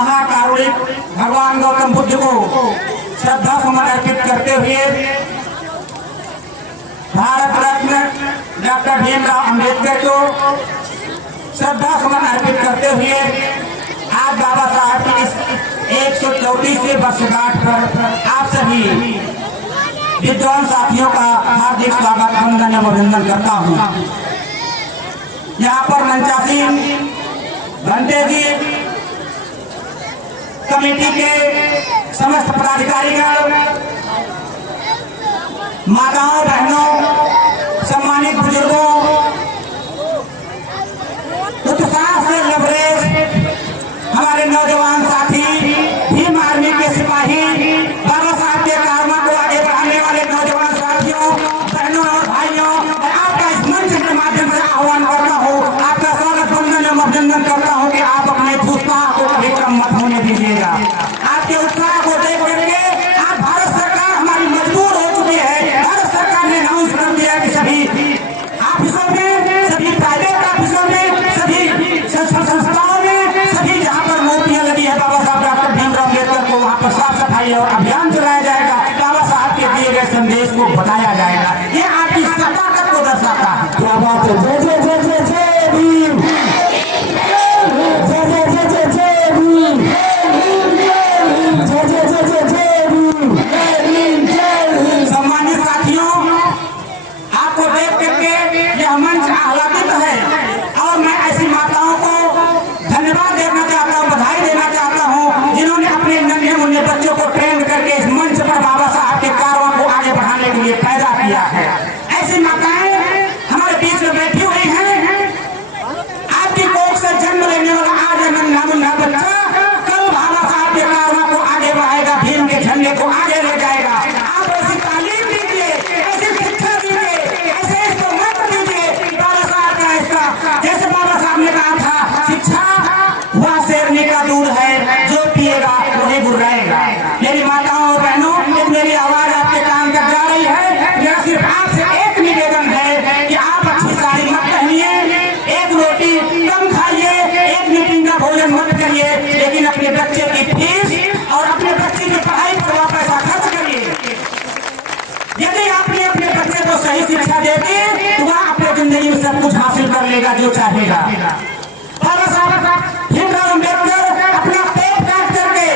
महाकारुणिक भगवान गौतम बुद्ध को श्रद्धा सुमन अर्पित करते हुए भारत रत्न डॉक्टर भीमराव अंबेडकर को श्रद्धा सुमन अर्पित करते हुए आज बाबा साहब की इस 134वीं वर्षगांठ पर आप सभी विद्वान साथियों का हार्दिक स्वागत वंदन एवं अभिनंदन करता हूँ। यहाँ पर मंचासीन घंटे जी कमेटी के समस्त पदाधिकारीगण, माताओं बहनों, सम्मानित बुजुर्गों, उत्साह से लबरेज हमारे नौजवान साथी, भीम आर्मी के सिपाही, बाबा साहब के कारमा को आगे बढ़ाने वाले नौजवान साथियों, बहनों और भाइयों, मैं आपका इस मंच के माध्यम से आह्वान करता हूँ, आपका स्वागत वंदन एवं अभिनंदन करता हूँ कि आप अपने उत्साह को कभी कम मत होने दीजिएगा। आपके उत्साह को देख करके आज भारत सरकार हमारी मजबूर हो चुकी है। भारत सरकार ने अनाउंस कर दिया कि सभी ऑफिसों में, सभी प्राइवेट ऑफिसों में, सभी संस्थाओं में, सभी जहाँ पर मूर्तियां लगी है बाबा साहब डॉक्टर भीमराव अम्बेडकर को, वहाँ पर साफ सफाई और अभियान चलाया जाएगा। बाबा साहब के दिए गए संदेश को बताया जाएगा। ये आपकी सकारात्मक को दर्शाता है। क्या बात है। जय जय जय जय जय भीम, जय जय जय जय जय भीम, जय जय जय जय जय भीम। सम्मानित साथियों, आपको देख करके यह मंच आह्लादित है और मैं ऐसी माताओं को धन्यवाद देना चाहता हूँ, बधाई देना चाहता हूँ, जिन्होंने अपने नन्हे मुन्ने बच्चों को ट्रेन करके इस मंच पर बाबा साहब के कारवां को आगे बढ़ाने के लिए पैदा किया है। ऐसी माताएं हमारे बीच में बैठी हुई हैं। आपकी कोख से जन्म लेने वाला आज नन्हा मुन्ना बच्चा कल बाबा साहब के कारवां को आगे बढ़ाएगा, भीम के झंडे को आगे ले जाएगा। आप ऐसी तालीम दीजिए, ऐसी शिक्षा दीजिए, ऐसे इसको मत दीजिए। बाबा साहब का इसका जैसे बाबा साहब ने कहा था, शिक्षा वह शेरनी का दूध है, जो पिएगा वही गुर्राएगा। मेरी माताओं और बहनों, मेरी आवाज आपके कान तक जा रही है। मेरा सिर्फ आपसे एक निवेदन है कि आप अच्छी साड़ी मत पहनिए, एक रोटी कम खाइए, एक मीटिंग का भोजन मत करिए, लेकिन अपने बच्चे की फीस और अपने बच्चे की पढ़ाई पर वह पैसा खर्च करिए। यदि आपने अपने बच्चे को सही शिक्षा देगी तो वह अपने जिंदगी में सब कुछ हासिल कर लेगा जो चाहेगा। बाबा साहब भीमराव अम्बेडकर अपना पेट काट करके,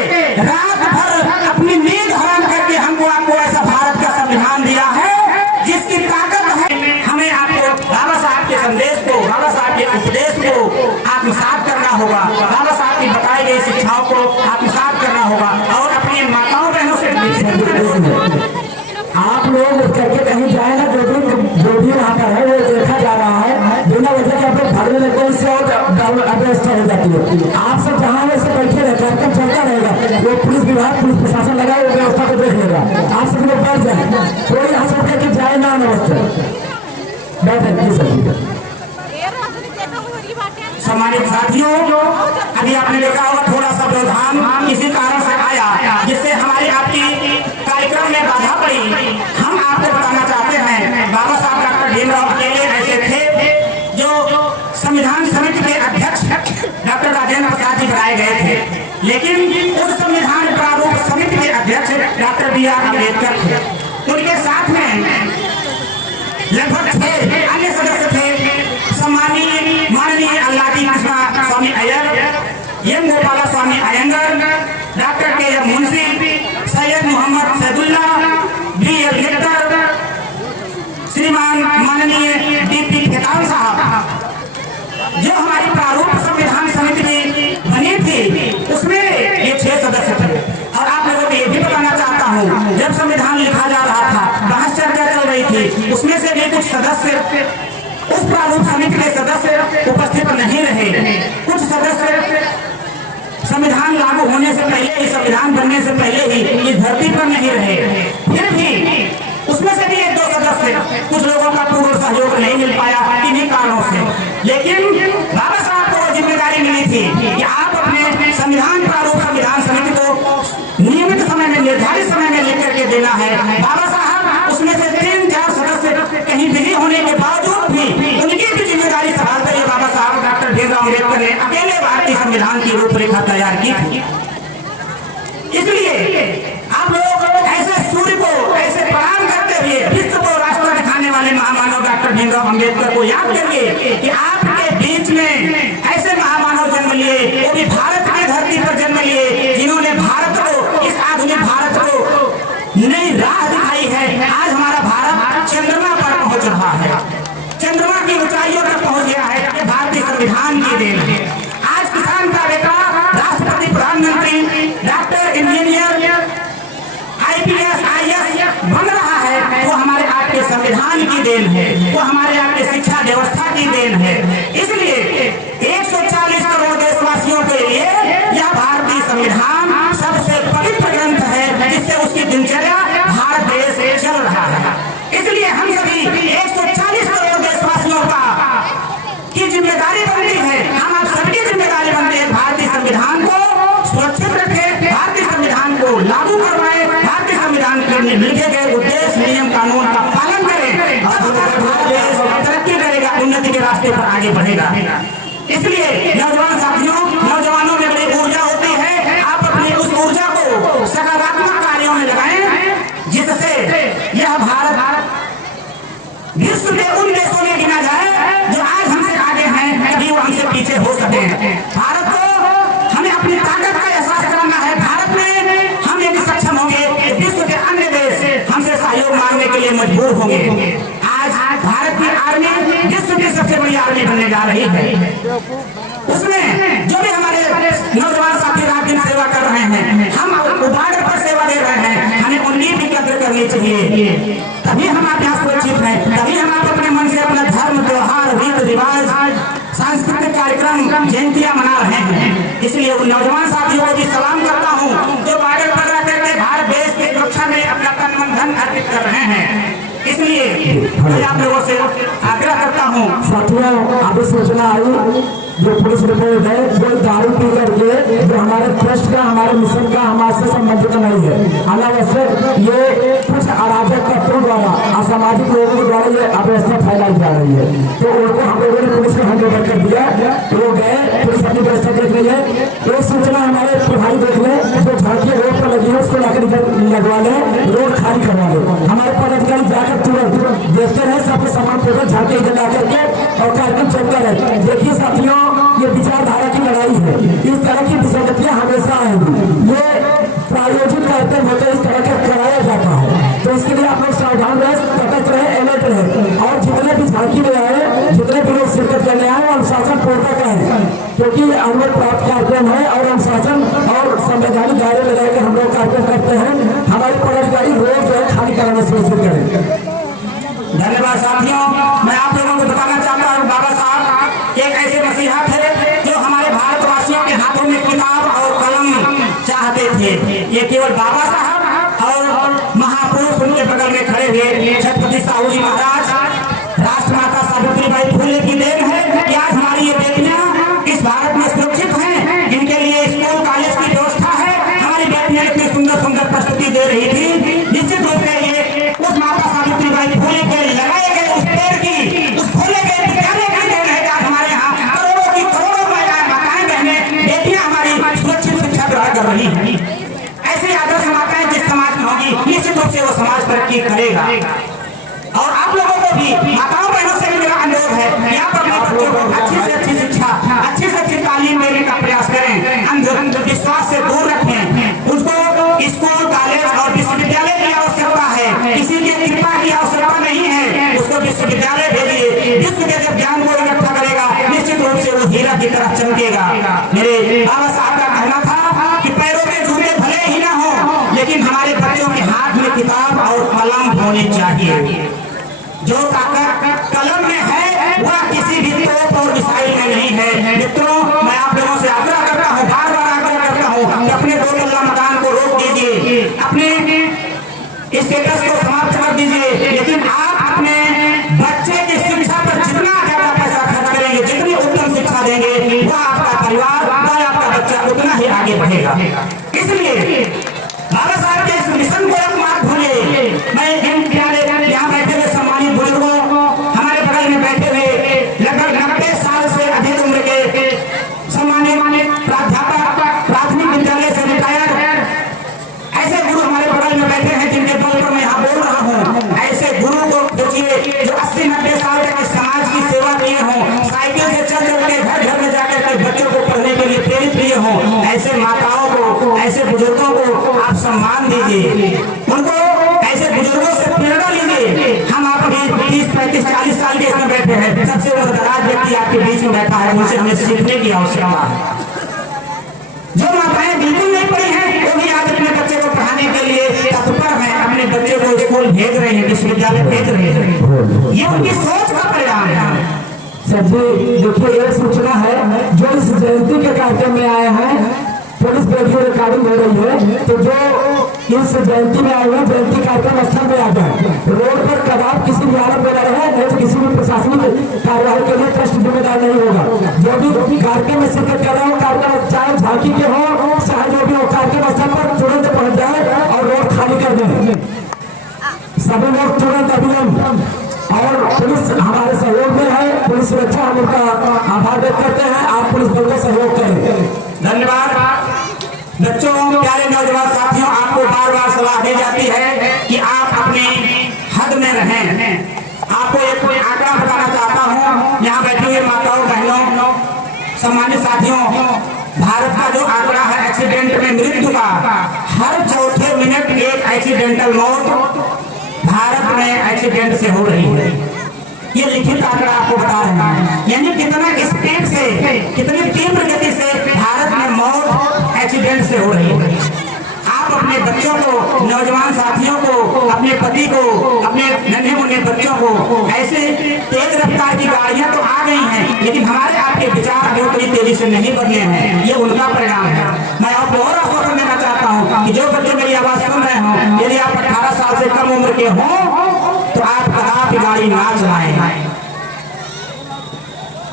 रात भर अपनी नींद हराम करके हमको आपको ऐसा भारत का संविधान दिया है जिसकी ताकत है। हमें आपको बाबा साहब के संदेश को, बाबा साहब के उपदेश को आत्मसात करना होगा, बाबा साहब की बताई गई शिक्षाओं को आत्मसात करना होगा और अपनी माताओं बहनों से आप लोग करके कहीं जाए ना, जो भी वहाँ पर है वो देखा जा रहा है, बिना वजह के अपने भागने लगते हैं, इससे और अव्यवस्था हो जाती है। आप सब जहाँ वैसे बैठे रहे, कार्यक्रम चलता रहेगा, वो पुलिस विभाग, पुलिस प्रशासन लगा वो व्यवस्था को देख लेगा। आप सब लोग बैठ जाए, कोई यहाँ सब करके जाए ना, नमस्ते बैठे। सम्मानित साथियों, अभी आपने देखा होगा थोड़ा सा व्यवधान इसी कारण से आया जिससे हमारी आपकी कार्यक्रम में बाधा पड़ी। हम आपको बताना चाहते हैं, बाबा साहब डॉक्टर भीमराव अकेले ऐसे थे जो संविधान समिति के अध्यक्ष डॉक्टर राजेंद्र प्रसाद जी बनाए गए थे, लेकिन उस संविधान प्रारूप समिति के अध्यक्ष डॉक्टर B.R. अम्बेडकर थे। उनके साथ में लगभग 6 अन्य सदस्य थे। माननीय Alladi Krishnaswami Iyer, M Gopalaswami Ayyangar, doctor K.M. Munshi, Syed Mohammad Saadulla, B.L. गिट्टर, श्रीमान माननीय D.P. खेतान साहब। जो हमारी प्रारूप संविधान समिति बनी थी उसमें ये 6 सदस्य थे। और आप लोगों को ये भी बताना चाहता हूँ, जब संविधान लिखा जा रहा था, बहस चर्चा चल रही थी, उसमें से भी कुछ सदस्य, उस प्रारूप समिति के सदस्य उपस्थित नहीं रहे। कुछ सदस्य संविधान लागू होने से पहले ही, संविधान बनने से पहले ही इस धरती पर नहीं रहे। फिर भी उसमें से भी 1-2 सदस्य, कुछ लोगों का पूर्ण सहयोग नहीं मिल पाया इन्हीं कारणों से। लेकिन बाबा साहब को जिम्मेदारी मिली थी कि आप अपने संविधान प्रारूप संविधान समिति को नियमित समय में, निर्धारित समय में लिख करके देना है। बाबा साहब उसमें से 3-4 सदस्य कहीं बिजी होने के बावजूद भी उनकी भी जिम्मेदारी संभालते हुए बाबा साहब डॉक्टर भीमराव अम्बेडकर ने अकेले भारतीय संविधान की रूपरेखा तैयार की थी। राह दिखाई है। आज हमारा भारत चंद्रमा पर पहुंच रहा है, चंद्रमा की ऊंचाइयों तक पहुंच गया है। ये भारतीय संविधान की देन है। आज किसान का बेटा राष्ट्रपति, प्रधानमंत्री, डॉक्टर, इंजीनियर, IPS, IAS बन रहा है, वो हमारे आपके संविधान की देन है, वो हमारे आपके शिक्षा व्यवस्था की देन है। इसलिए 140 करोड़ देशवासियों के लिए यह भारतीय संविधान सबसे पवित्र ग्रंथ है, जिससे उसकी दिनचर्या भारत देश चल रहा है। इसलिए हम सभी 140 करोड़ देशवासियों का की जिम्मेदारी बनती है, हम आप सबकी जिम्मेदारी बनती है भारतीय संविधान को सुरक्षित रखें, भारतीय संविधान को लागू करवाएं, भारतीय संविधान के लिखे गए उद्देश्य, नियम, कानून का पालन करें और भारत देश तरक्की करेगा, उन्नति के रास्ते पर आगे बढ़ेगा। इसलिए नौजवान साथियों, नौजवानों में बड़ी ऊर्जा होती है, आप अपनी उस ऊर्जा को सकारात्मक कार्यों में लगाएं, जिससे यह भारत विश्व के उन देशों में गिना जाए जो आज हमसे आगे हैं, कभी वो हमसे पीछे हो सके। भारत को हमें अपनी ताकत का एहसास कराना है। भारत में हम यदि सक्षम होंगे, विश्व के अन्य देश हमसे सहयोग मांगने के लिए मजबूर होंगे। आज भारत की आर्मी विश्व की सबसे बड़ी आर्मी बनने जा रही है। उसमें जो भी हमारे नौजवान साथी रात दिन सेवा कर रहे हैं, हम बॉर्डर पर सेवा दे रहे हैं, हमें उनकी भी कदर करनी चाहिए। तभी हम आप यहाँ सुरक्षित हैं, तभी हम आप अपने मन से अपना धर्म, त्योहार, रीति रिवाज, सांस्कृतिक कार्यक्रम, जयंतियां मना रहे हैं। इसलिए उन नौजवान साथियों को भी सलाम करता हूँ जो बॉर्डर पर रहकर के भारत देश की सुरक्षा में अपना तन मन धन अर्पित कर रहे हैं। इसलिए मैं आप लोगों से आग्रह करता हूँ, साथियों, अभी सूचना आई जो पुलिस रिपोर्ट है, वो दारू पी करके जो हमारे ट्रस्ट का, हमारे मिशन का हमारे संबंधित नहीं है, अनावश्यक ये कुछ अराजक तत्वों द्वारा, असामाजिक लोगों के द्वारा ये अव्यवस्था फैलाई जा रही है। तो उनको हम लोगों ने पुलिस को हैंड ओवर कर दिया, तो वो गए, पुलिस अपनी व्यवस्था देख रही है। एक सूचना हमारे प्रभारी देख ले, जो झांकी रोड पर लगी है उसको लाकर लगवा ले, रोड खाली करवा ले। हमारे पदाधिकारी जाकर तुरंत देखते रहे, सबके सामान पेपर झांके इधर ला करके और कार्यक्रम चलता रहे। देखिए साथियों, ये विचारधारा की लड़ाई है, इस तरह की विसंगतियां हमेशा आएंगी। ये प्रायोजित कार्यक्रम होते इस तरह का कराया जाता है, तो इसके लिए आप लोग सावधान रहे, सतर्क रहे, अलर्ट रहे। और जितने भी झांकी में आए, जितने भी लोग शिरकत करने आए, अनुशासन पूर्वक है, क्योंकि अनुमति प्राप्त कार्यक्रम है और अनुशासन और संवैधानिक दायरे में रहकर हम लोग कार्यक्रम करते हैं। हमारे पदाधिकारी रोड जो है खाली कराना सुनिश्चित करें। धन्यवाद साथियों, मैं आप लोगों को बताना चाहता हूँ, बाबा साहब एक ऐसे मसीहा थे जो हमारे भारतवासियों के हाथों में किताब और कलम चाहते थे। ये केवल बाबा साहब और महापुरुष उनके बगल में खड़े हुए छत्रपति साहू जी महाराज, राष्ट्रमाता सावित्रीबाई फुले की देन है कि आज हमारी ये बेटियां इस भारत में सुरक्षित हैं, जिनके लिए स्कूल कॉलेज की व्यवस्था है। हमारी बेटियां इतनी सुंदर सुंदर प्रस्तुति दे रही थी। निश्चित रूप से ये उस माता सावित्रीबाई फुले के लगाए गए उस पेड़ की, उस खोले गए विद्यालय की देन है। आज हमारे यहाँ करोड़ों की करोड़ों माताएं बहनें, बेटियां हमारी सुरक्षित शिक्षा ग्रहण कर रही हैं। ऐसी आदर्श माताएं जिस समाज में होगी, निश्चित रूप से वो समाज तरक्की करेगा। और आप लोगों को भी, माताओं बहनों से भी मेरा अनुरोध है, यहाँ पर अपने बच्चों को अच्छी से अच्छी शिक्षा, अच्छी से अच्छी तालीम देने का प्रयास करें, अंधविश्वास से दूर रखें। उसको स्कूल, कॉलेज और विश्वविद्यालय की आवश्यकता है, किसी की कृपा की आवश्यकता नहीं है। उसको विश्वविद्यालय भेजिए, विश्व के जब ज्ञान को इकट्ठा करेगा, निश्चित रूप से वो हीरा की तरह चमकेगा। मेरे बाबा साहब का कहना था कि पैरों के जूते भले ही ना हो, लेकिन हमारे बच्चों के हाथ में किताब और कलम होनी चाहिए। जो ताकत कलम में है वह किसी भी तोप और मिसाइल में नहीं है। मित्रों, मैं आप लोगों से आग्रह करता हूँ, बार बार आग्रह करता हूँ कि अपने 2 तल्ला मकान को रोक दीजिए, अपने स्टेटस को समाप्त कर दीजिए, लेकिन आप अपने बच्चे की शिक्षा पर जितना ज्यादा पैसा खर्च करेंगे, जितनी उत्तम शिक्षा देंगे, वह आपका परिवार, वह आपका बच्चा उतना ही आगे बढ़ेगा। इसलिए बाबा साहब के इस मिशन को आप मत भूलिए। मैं इन प्यारे यहाँ बैठे हुए सम्मानित बुजुर्गों, हमारे बगल में बैठे हुए लगभग 90 साल से अधिक उम्र के सम्मानित प्राध्यापक, प्राथमिक विद्यालय से रिटायर्ड ऐसे गुरु हमारे बगल में बैठे हैं, जिनके बल पर मैं यहाँ बोल रहा हूँ। ऐसे गुरु को खोजिए जो 80-90 साल तक समाज की सेवा किए हों, साइकिल से चल के घर घर में जाकर के बच्चों को पढ़ने के लिए प्रेरित किए हों। ऐसे माताओं को, ऐसे लिखा है उनसे हमें सीखने की आवश्यकता है। जो माताएं बिल्कुल नहीं पढ़ी हैं वो भी आज अपने बच्चे को पढ़ाने के लिए तत्पर हैं, अपने बच्चे को स्कूल भेज रहे हैं, विश्वविद्यालय भेज रहे हैं। ये उनकी सोच का परिणाम है। सर जी देखिए एक सूचना है जो इस जयंती के कार्यक्रम में आए हैं, पुलिस वीडियो रिकॉर्डिंग हो रही है, तो जो इस जयंती में आए हुए जयंती कार्यक्रम स्थल में आ जाए, रोड पर कदाप किसी भी हालत में न रहे, नहीं तो किसी भी प्रशासनिक कार्यवाही के लिए ट्रस्ट जिम्मेदार नहीं होगा। जो भी कार्यक्रम में शिरकत कर रहे हो, कार्यक्रम चाहे झांकी के हो चाहे जो भी हो, कार्यक्रम स्थल पर तुरंत पहुंच जाए और रोड खाली कर दें। सभी लोग तुरंत अभिनंदन। और पुलिस हमारे सहयोग में है, पुलिस सुरक्षा हम उनका आभार व्यक्त करते हैं। आप पुलिस बल का सहयोग करें। धन्यवाद। बच्चों, प्यारे नौजवान साथियों, आपको बार बार सलाह दी जाती है कि आप अपनी हद में रहें। आपको एक आंकड़ा बताना चाहता हूँ, यहाँ बैठी हुई माताओं बहनों सम्मानित साथियों, भारत का जो आंकड़ा है एक्सीडेंट में मृत्यु का, हर चौथे मिनट एक एक्सीडेंटल मौत भारत में एक्सीडेंट से हो रही है। ये लिखित आंकड़ा आपको बता रहे हैं, यानी कितना स्पीड से, कितनी तीव्र गति से भारत में मौत एक्सीडेंट से हो रही है। आप अपने बच्चों को, नौजवान साथियों को, अपने पति को, अपने नन्हे मुन्ने बच्चों को, ऐसे तेज रफ्तार की गाड़ियां तो आ गई हैं, लेकिन हमारे आपके विचार अभी उतनी तेजी से नहीं बदले हैं। ये उनका परिणाम है। मैं आपको और आश्वासन देना चाहता हूँ कि जो बच्चे मेरी आवाज सुन रहे हों, यदि आप 18 साल से कम उम्र के हों तो आप कदापि गाड़ी ना चलाएं।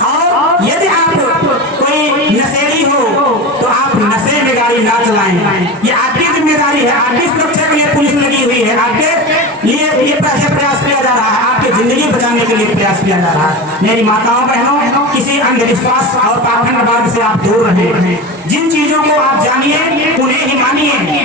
और यदि आप कोई नशेड़ी हो तो आप नशे में गाड़ी ना चलाएं। ये आपकी जिम्मेदारी है। आपकी सुरक्षा के लिए पुलिस लगी हुई है, आपके लिए ये प्रयास किया जा रहा है, आपकी जिंदगी बचाने के लिए प्रयास किया जा रहा है। मेरी माताओं बहनों, किसी अंधविश्वास और पाखंडवाद से आप दूर रहें। जिन चीजों को आप जानिए उन्हें ही मानिए।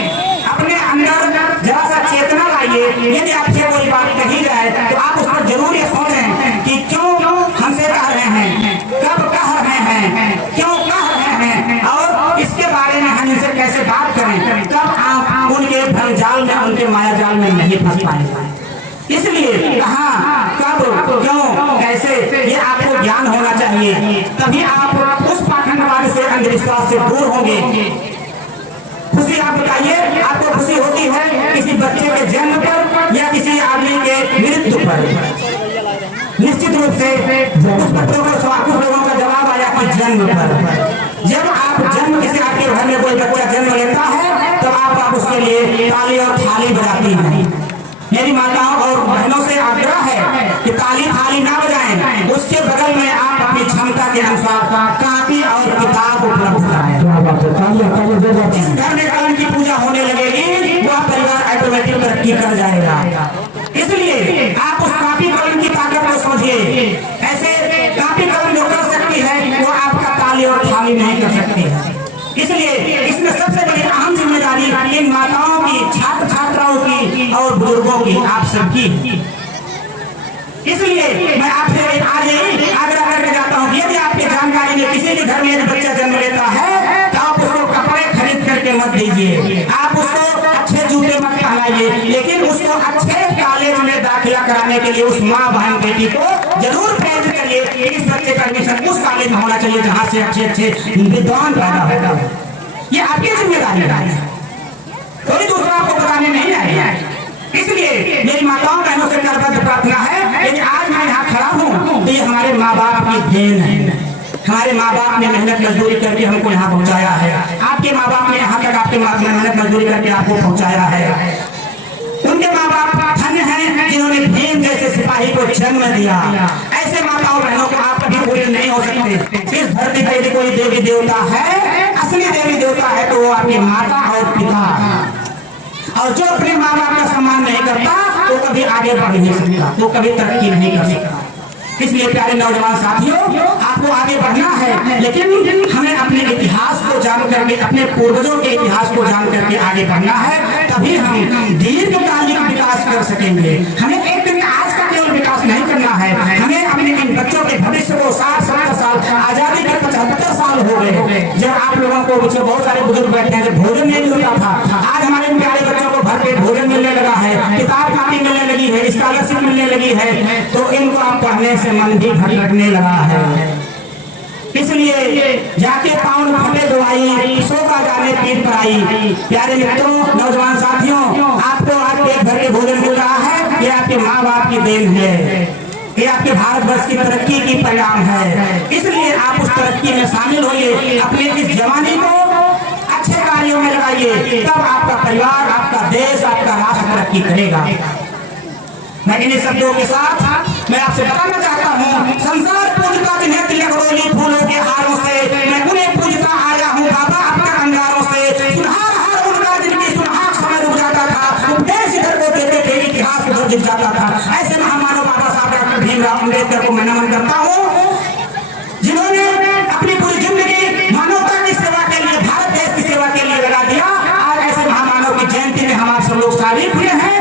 अपने अंदर जरा सा चेतना लाइए। यदि आपसे कोई बात कही जाए तो आप उस पर जरूर ये सोचें कि क्यों हमसे कह रहे हैं, कब कह रहे हैं, क्यों कह रहे हैं, और इसके बारे में हम इनसे कैसे बात करें। तब आप उनके भ्रमजाल में, उनके माया जाल में नहीं फंस पाएंगे। इसलिए कहाँ, कब, क्यों, कैसे, ये आपको ज्ञान होना चाहिए। तभी आप उस पाखंडवाद से, अंधविश्वास से दूर होंगे। खुशी आप बताइए, आपको खुशी होती है किसी बच्चे के जन्म पर या किसी आदमी के मृत्यु पर? निश्चित रूप से कुछ बच्चों को, कुछ लोगों का जवाब आया कि जन्म पर। जब आप जन्म, किसी आपके घर में कोई बच्चा जन्म लेता है तो आप उसके लिए ताली और थाली बजाती हैं। मेरी माताओं और बहनों से आग्रह है कि ताली थाली ना बजाएं, उसके बगल में आप अपनी क्षमता के अनुसार कापी और किताब उपलब्ध कराएं। जिस घर में कलम की पूजा होने लगेगी वह परिवार ऑटोमेटिक तरक्की कर जाएगा। इसलिए आप उस कापी कलम की ताकत को समझिए। ऐसे कापी कलम जो कर सकती है वो आपका ताली और थाली नहीं कर सकती है। इसलिए इसमें सबसे बड़ी अहम जिम्मेदारी इन माताओं की, छात्र छात्राओं की और बुजुर्गों की, आप सबकी। इसलिए मैं आपसे आज यही आग्रह करके जाता हूँ, यदि आपकी जानकारी में किसी भी घर में यदि बच्चा जन्म लेता है तो आप उसको कपड़े खरीद करके मत दीजिए, आप उसको अच्छे जूते मत पहनाइए, लेकिन उसको अच्छे कॉलेज में दाखिला कराने के लिए उस माँ बहन बेटी को जरूर प्रेरित करिए कि इस बच्चे का एडमिशन उस कॉलेज में होना चाहिए जहाँ से अच्छे अच्छे विद्वान पैदा होगा। ये आपकी जिम्मेदारी है, कोई दूसरा आपको बताने नहीं आएगा। इसलिए मेरी माताओं बहनों से करबद्ध प्रार्थना है कि आज मैं यहाँ खड़ा हूँ तो ये हमारे माँ बाप की देन है। हमारे माँ बाप ने मेहनत मजदूरी करके हमको यहाँ पहुँचाया है। आपके माँ बाप ने यहाँ तक आपके मेहनत मजदूरी करके आपको पहुँचाया है। उनके माँ बाप धन्य हैं जिन्होंने भीम जैसे सिपाही को जन्म दिया। ऐसे माताओं बहनों को आप कभी भूल नहीं हो सकते। इस धरती पर यदि कोई देवी देवता है, असली देवी देवता है, तो वो आपकी माता और पिता। और जो अपने माँ बाप का सम्मान नहीं करता वो कभी आगे बढ़ नहीं सकता, वो कभी तरक्की नहीं कर सकता। इसलिए प्यारे नौजवान साथियों, आपको आगे बढ़ना है, लेकिन हमें अपने इतिहास को जान करके, अपने पूर्वजों के इतिहास को जान करके आगे बढ़ना है। तभी हम दीर्घकालिक विकास कर सकेंगे। हमें एक दिन आज का केवल विकास नहीं करना है, हमें अपने इन बच्चों के भविष्य को 60-70 साल, आजादी के 75 साल हो गए जब आप लोगों को, पीछे बहुत सारे बुजुर्ग बैठे हैं, जब भोजन नहीं मिलता था, आज हमारे प्यारे बच्चों को भर पेट भोजन मिलने लगा है, किताब कॉपी मिलने लगी है, स्कॉलरशिप मिलने लगी है, तो इनको आप पढ़ने से मन भी भटकने लगा है। इसलिए जाके पाउन फटे दवाई सो का जाने पीठ पर आई। प्यारे मित्रों, नौजवान साथियों, आपको आज पेट भर के भोजन मिल रहा है, ये आपके माँ बाप की देन है, ये आपके भारतवर्ष की तरक्की की परिणाम है। इसलिए आप उस तरक्की में शामिल होइए, अपने इस जवानी को अच्छे कार्यों में लगाइए, तब आपका परिवार, आपका देश, आपका राष्ट्र तरक्की करेगा। मैं इन्हीं शब्दों के साथ मैं आपसे बताना चाहता हूँ, संसार पूजता जिन्हें तिलक रोली फूलों के हारों से, मैं उन्हें पूजता आया हूँ बाबा अपने अंगारों से। सुनहार हार उनका जिनकी सुनहार समय रुक जाता था, उपदेश इधर को देते थे, इतिहास उधर जित जाता था। ऐसे महामानव बाबा साहब डॉक्टर भीमराव अम्बेडकर को मैं नमन करता हूँ, जिन्होंने अपनी पूरी जिंदगी मानवता की सेवा के लिए, भारत देश की सेवा के लिए लगा दिया। आज ऐसे महामानव की जयंती में हम आप सब लोग शामिल हुए हैं।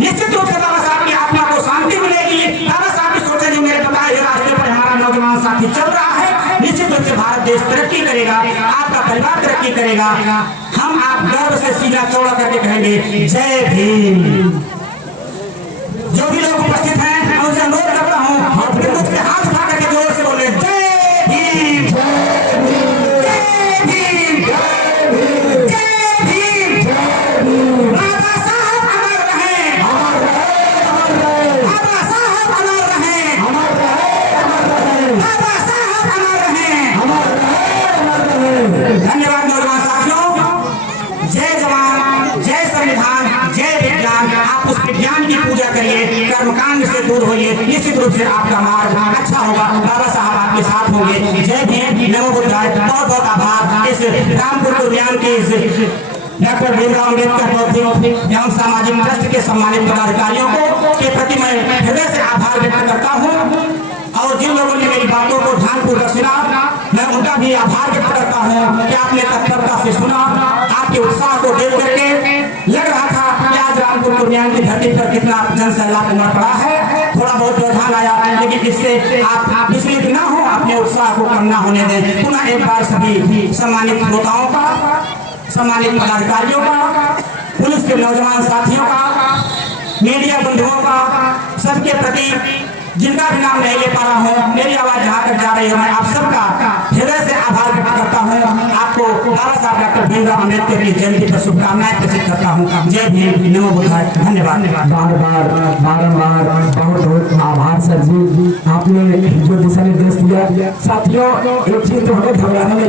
निश्चित रूप से बाबा साहब की आत्मा को शांति मिलेगी। बाबा साहब की सोचे जो मेरे बताए रास्ते पर हमारा नौजवान साथी चल रहा है, निश्चित रूप से भारत देश तरक्की करेगा, आपका परिवार तरक्की करेगा। हम आप गर्व से सीना चौड़ा करके कहेंगे जय भीम। जो भी लोग उपस्थित हैं मैं उनसे अनुरोध करता हूँ, हाथ उठा करके जोर से बोले जय भीम, जय भीम, जय भीम। बाबा साहब अमर रहे, बाबा साहब अमर रहे, बाबा साहब अमर रहे। धन्यवाद नौजवान साथियों। जय जवान, जय संविधान, जय विज्ञान। आप उस विज्ञान की पूजा करिए, कर्मकांड से दूर होइए, निश्चित रूप से आपका मार्ग अच्छा होगा, बाबा साहब आपके साथ होंगे। जय भीम, नमो बुद्धाय। बहुत बहुत आभार इस रामपुर कुर्मियान के डॉक्टर भीमराव अम्बेडकर बौद्धिक एवं सामाजिक ट्रस्ट के सम्मानित पदाधिकारियों को के प्रति मैं हृदय से आभार व्यक्त करता हूँ। और जिन लोगों ने मेरी बातों को ध्यानपूर्वक सुना, मैं उनका भी आभार व्यक्त करता हूँ कि आपने तत्परता से सुना। आपके उत्साह को देख करके लग रहा था कि आज रामपुर कुर्मियान की धरती पर कितना जन सैलाब उमड़ पड़ा है। थोड़ा बहुत व्यवधान आया, लेकिन इससे आप विचलित ना हो, अपने उत्साह को कम ना होने दें। पुनः एक बार सभी सम्मानित श्रोताओं का, सम्मानित पदाधिकारियों का, पुलिस के नौजवान साथियों का, मीडिया बंधुओं का, सबके प्रति जिनका भी नाम नहीं ले पा रहा हूँ, मेरी आवाज जहाँ तक जा रही है, मैं आप सबका हृदय से आभार व्यक्त करता हूँ। आपको बाबा साहब डॉक्टर भीमराव अम्बेडकर की जयंती पर शुभकामनाएं प्रेषित करता हूँ। जय भीम, नमो बुद्धाय। धन्यवाद। बार बार बारम्बार बहुत बहुत आभार सर जी, आपने जो दिशा निर्देश दिया। साथियों, एक चीज तो हमें घबराने में